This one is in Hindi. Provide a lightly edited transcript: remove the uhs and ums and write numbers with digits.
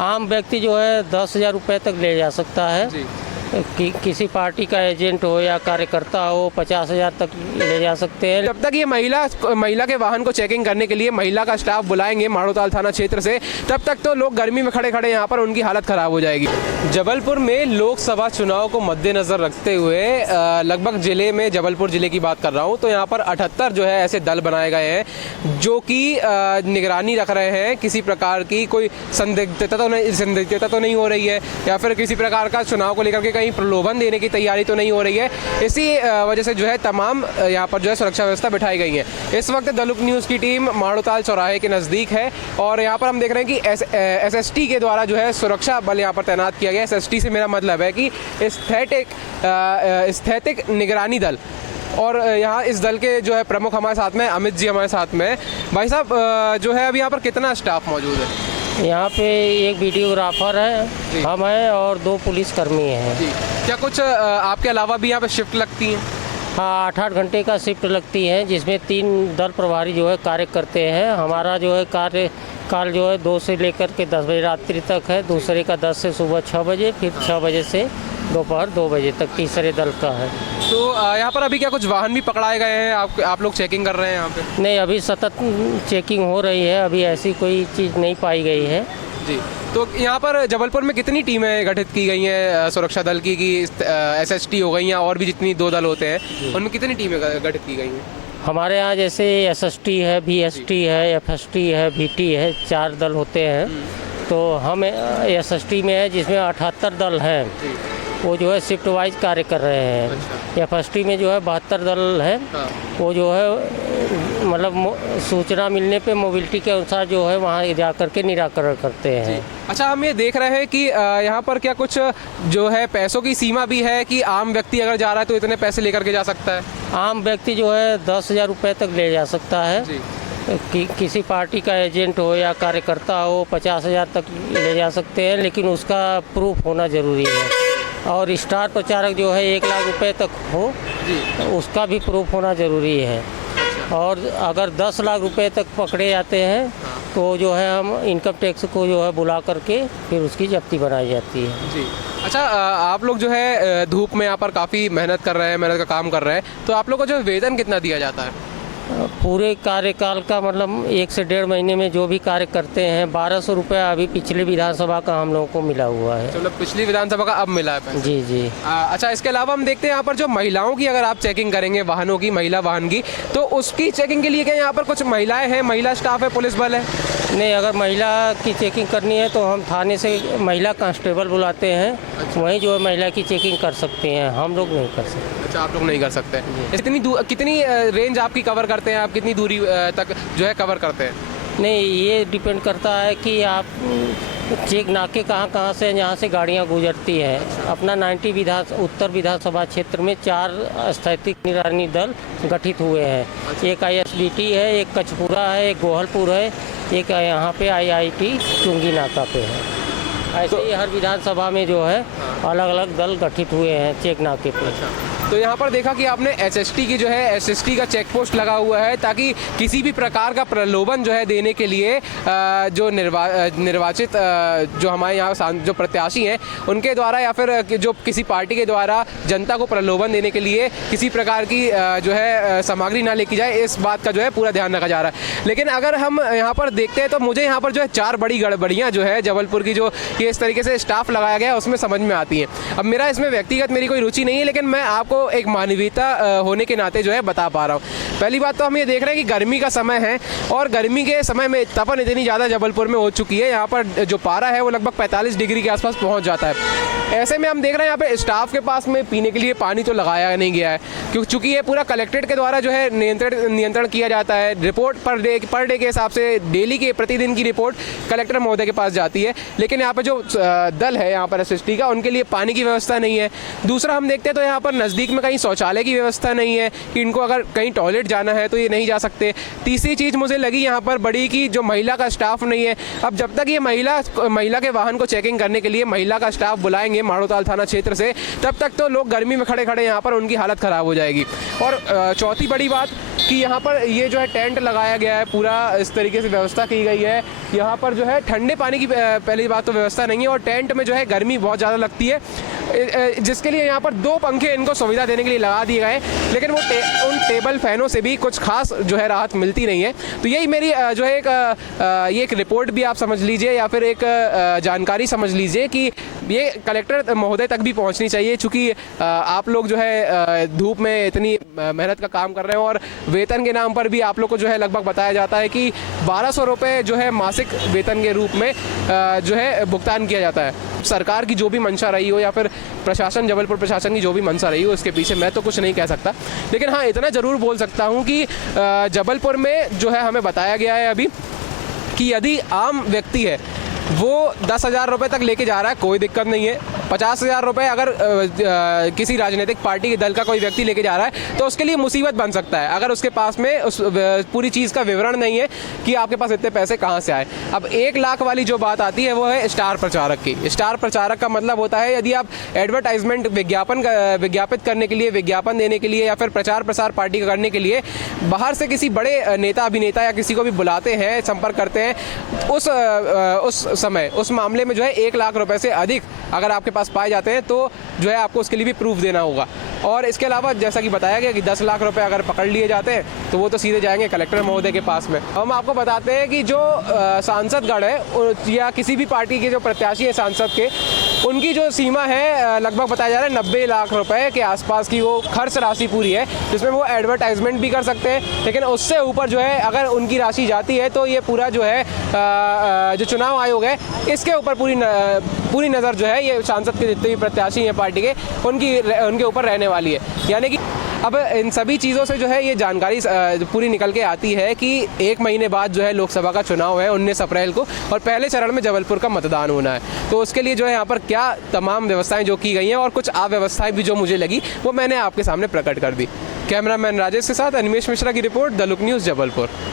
आम व्यक्ति जो है 10,000 रुपये तक ले जा सकता है। किसी पार्टी का एजेंट हो या कार्यकर्ता हो 50,000 तक ले जा सकते हैं। जब तक ये महिला के वाहन को चेकिंग करने के लिए महिला का स्टाफ बुलाएंगे माड़ोताल थाना क्षेत्र से, तब तक तो लोग गर्मी में खड़े खड़े यहाँ पर उनकी हालत ख़राब हो जाएगी। जबलपुर में लोकसभा चुनाव को मद्देनज़र रखते हुए लगभग ज़िले में, जबलपुर ज़िले की बात कर रहा हूँ, तो यहाँ पर 78 जो है ऐसे दल बनाए गए हैं जो कि निगरानी रख रहे हैं। किसी प्रकार की कोई संदिग्धता तो नहीं हो रही है या फिर किसी प्रकार का चुनाव को लेकर के कहीं प्रलोभन देने की तैयारी तो नहीं हो रही है। इसी वजह से जो है तमाम यहाँ पर जो है सुरक्षा व्यवस्था बिठाई गई है। इस वक्त दलुक न्यूज़ की टीम माड़ोताल चौराहे के नज़दीक है और यहाँ पर हम देख रहे हैं कि SST के द्वारा जो है सुरक्षा बल यहाँ पर तैनात किया गया। SST से मेरा मतलब है कि स्थैतिक निगरानी दल। और यहाँ इस दल के जो है प्रमुख हमारे साथ में, अमित जी हमारे साथ में। भाई साहब जो है अभी यहाँ पर कितना स्टाफ मौजूद है? यहाँ पे एक वीडियोग्राफर है, हम हैं और 2 पुलिसकर्मी हैं। क्या कुछ आपके अलावा भी यहाँ पे शिफ्ट लगती हैं? हाँ, 8-8 घंटे का शिफ्ट लगती है, जिसमें 3 दल प्रभारी जो है कार्य करते हैं। हमारा जो है कार्यकाल जो है 2 से लेकर के 10 बजे रात्रि तक है, दूसरे का 10 से सुबह 6 बजे, फिर 6 बजे से दोपहर 2 बजे तक तीसरे दल का है। तो यहाँ पर अभी क्या कुछ वाहन भी पकड़ाए गए हैं? आप लोग चेकिंग कर रहे हैं यहाँ पे? नहीं, अभी सतत चेकिंग हो रही है, अभी ऐसी कोई चीज़ नहीं पाई गई है। जी, तो यहाँ पर जबलपुर में कितनी टीमें गठित की गई हैं सुरक्षा दल की, कि SST हो गई हैं और भी जितनी 2 दल होते हैं उनमें कितनी टीमें गठित की गई हैं? हमारे यहाँ जैसे SST है, VST है, FST है, VT है, 4 दल होते हैं। तो हम SST में है जिसमें 78 दल हैं, वो जो है शिफ्ट वाइज कार्य कर रहे हैं। FST में जो है 72 दल है, वो जो है मतलब सूचना मिलने पे मोबिलिटी के अनुसार जो है वहाँ जा कर के निराकरण करते हैं। अच्छा, हम ये देख रहे हैं कि यहाँ पर क्या कुछ जो है पैसों की सीमा भी है कि आम व्यक्ति अगर जा रहा है तो इतने पैसे लेकर के जा सकता है? आम व्यक्ति जो है 10,000 रुपये तक ले जा सकता है। किसी पार्टी का एजेंट हो या कार्यकर्ता हो 50,000 तक ले जा सकते हैं, लेकिन उसका प्रूफ होना ज़रूरी है। और स्टार प्रचारक जो है 1 लाख रुपए तक हो, उसका भी प्रूफ होना ज़रूरी है। और अगर 10 लाख रुपए तक पकड़े जाते हैं तो जो है हम इनकम टैक्स को जो है बुला करके फिर उसकी जब्ती बनाई जाती है। जी, अच्छा, आप लोग जो है धूप में यहाँ पर काफ़ी मेहनत कर रहे हैं, मेहनत का काम कर रहे हैं, तो आप लोग को जो वेतन कितना दिया जाता है? पूरे कार्यकाल का मतलब 1 से 1.5 महीने में जो भी कार्य करते हैं 1,200 रुपया अभी पिछले विधानसभा का हम लोगों को मिला हुआ है। मतलब पिछली विधानसभा का अब मिला है पैसा? जी जी। अच्छा, इसके अलावा हम देखते हैं यहाँ पर जो महिलाओं की अगर आप चेकिंग करेंगे वाहनों की, महिला वाहन की, तो उसकी चेकिंग के लिए क्या यहाँ पर कुछ महिलाएं हैं, महिला स्टाफ है, पुलिस बल है? नहीं, अगर महिला की चेकिंग करनी है तो हम थाने से महिला कांस्टेबल बुलाते हैं। वहीं जो है महिला की चेकिंग कर सकते हैं, हम लोग नहीं कर सकते। अच्छा, आप लोग नहीं कर सकते। कितनी रेंज आपकी कवर करते हैं? आप कितनी दूरी तक जो है कवर करते हैं? नहीं, ये डिपेंड करता है कि आप चेक नाके कहाँ से जहाँ से गाड़ियाँ गुजरती है। अपना 90 उत्तर विधानसभा क्षेत्र में 4 स्थैतिक निगरानी दल गठित हुए हैं। एक ISBT है, एक कचपुरा है, एक गोहलपुर है, एक यहाँ पे IIT चुंगी नाका पे है। ऐसे ही हर विधानसभा में जो है अलग अलग दल गठित हुए हैं चेक नाके पे। तो यहाँ पर देखा कि आपने SST की जो है SST का चेक पोस्ट लगा हुआ है, ताकि किसी भी प्रकार का प्रलोभन जो है देने के लिए जो निर्वाचित जो हमारे यहाँ जो प्रत्याशी हैं उनके द्वारा या फिर जो किसी पार्टी के द्वारा जनता को प्रलोभन देने के लिए किसी प्रकार की जो है सामग्री ना लेके जाए, इस बात का जो है पूरा ध्यान रखा जा रहा है। लेकिन अगर हम यहाँ पर देखते हैं तो मुझे यहाँ पर जो है 4 बड़ी गड़बड़ियाँ जो है जबलपुर की जो कि इस तरीके से स्टाफ लगाया गया है उसमें समझ में आती है। अब मेरा इसमें व्यक्तिगत मेरी कोई रुचि नहीं है, लेकिन मैं आपको एक मानवीयता होने के नाते जो है बता पा रहा हूँ। पहली बात तो हम ये देख रहे हैं कि गर्मी का समय है और गर्मी के समय में तपन इतनी ज़्यादा जबलपुर में हो चुकी है। यहाँ पर जो पारा है वो लगभग 45 डिग्री के आसपास पहुँच जाता है। ऐसे में हम देख रहे हैं यहाँ पे स्टाफ के पास में पीने के लिए पानी तो लगाया नहीं गया है, क्योंकि ये पूरा कलेक्ट्रेट के द्वारा जो है नियंत्रण किया जाता है। रिपोर्ट पर डे के हिसाब से डेली के प्रतिदिन की रिपोर्ट कलेक्टर महोदय के पास जाती है। लेकिन यहाँ पर जो दल है यहाँ पर SST का, उनके लिए पानी की व्यवस्था नहीं है। दूसरा हम देखते हैं तो यहाँ पर नज़दीक में कहीं शौचालय की व्यवस्था नहीं है कि इनको अगर कहीं टॉयलेट जाना है तो ये नहीं जा सकते। तीसरी चीज़ मुझे लगी यहाँ पर बड़ी कि जो महिला का स्टाफ नहीं है। अब जब तक ये महिला के वाहन को चेकिंग करने के लिए महिला का स्टाफ बुलाएंगे माड़ोताल थाना क्षेत्र से, तब तक तो लोग गर्मी में खड़े खड़े यहाँ पर उनकी हालत ख़राब हो जाएगी। और चौथी बड़ी बात कि यहाँ पर ये जो है टेंट लगाया गया है, पूरा इस तरीके से व्यवस्था की गई है। यहाँ पर जो है ठंडे पानी की पहली बात तो व्यवस्था नहीं है, और टेंट में जो है गर्मी बहुत ज़्यादा लगती है, जिसके लिए यहाँ पर 2 पंखे इनको सुविधा देने के लिए लगा दिए गए, लेकिन वो उन टेबल फैनों से भी कुछ खास जो है राहत मिलती नहीं है। तो यही मेरी जो है ये एक रिपोर्ट भी आप समझ लीजिए, या फिर एक जानकारी समझ लीजिए कि ये कलेक्टर महोदय तक भी पहुंचनी चाहिए, चूँकि आप लोग जो है धूप में इतनी मेहनत का काम कर रहे हैं, और वेतन के नाम पर भी आप लोग को जो है लगभग बताया जाता है कि 1200 रुपये जो है मासिक वेतन के रूप में जो है भुगतान किया जाता है। सरकार की जो भी मंशा रही हो, या फिर प्रशासन, जबलपुर प्रशासन की जो भी मंशा रही हो, इसके पीछे मैं तो कुछ नहीं कह सकता, लेकिन हाँ इतना ज़रूर बोल सकता हूँ कि जबलपुर में जो है हमें बताया गया है अभी कि यदि आम व्यक्ति है वो 10,000 रुपये तक लेके जा रहा है, कोई दिक्कत नहीं है। 50,000 रुपये अगर किसी राजनीतिक पार्टी के दल का कोई व्यक्ति लेके जा रहा है तो उसके लिए मुसीबत बन सकता है, अगर उसके पास में उस पूरी चीज़ का विवरण नहीं है कि आपके पास इतने पैसे कहाँ से आए। अब 1 लाख वाली जो बात आती है वो है स्टार प्रचारक की। स्टार प्रचारक का मतलब होता है यदि आप एडवर्टाइजमेंट विज्ञापित करने के लिए, विज्ञापन देने के लिए, या फिर प्रचार प्रसार पार्टी का करने के लिए बाहर से किसी बड़े नेता, अभिनेता या किसी को भी बुलाते हैं, संपर्क करते हैं, उस समय उस मामले में जो है 1 लाख रुपए से अधिक अगर आपके पास पाए जाते हैं तो जो है आपको उसके लिए भी प्रूफ देना होगा। और इसके अलावा जैसा कि बताया गया कि 10 लाख रुपए अगर पकड़ लिए जाते हैं तो वो तो सीधे जाएंगे कलेक्टर महोदय के पास में। हम आपको बताते हैं कि जो सांसदगण है या किसी भी पार्टी के जो प्रत्याशी है सांसद के, उनकी जो सीमा है लगभग बताया जा रहा है 90 लाख रुपए के आसपास की वो खर्च राशि पूरी है, जिसमें वो एडवर्टाइजमेंट भी कर सकते हैं। लेकिन उससे ऊपर जो है अगर उनकी राशि जाती है तो ये पूरा जो है जो चुनाव आयोग है इसके ऊपर पूरी नज़र जो है ये सांसद के जितने भी प्रत्याशी हैं पार्टी के उनके ऊपर रहने वाली है। यानी कि अब इन सभी चीज़ों से जो है ये जानकारी पूरी निकल के आती है कि 1 महीने बाद जो है लोकसभा का चुनाव है 19 अप्रैल को, और पहले चरण में जबलपुर का मतदान होना है। तो उसके लिए जो है यहाँ पर क्या तमाम व्यवस्थाएं जो की गई हैं और कुछ अव्यवस्थाएं भी जो मुझे लगी वो मैंने आपके सामने प्रकट कर दी। कैमरामैन राजेश के साथ अनिमेश मिश्रा की report, the look news, Jabalpur.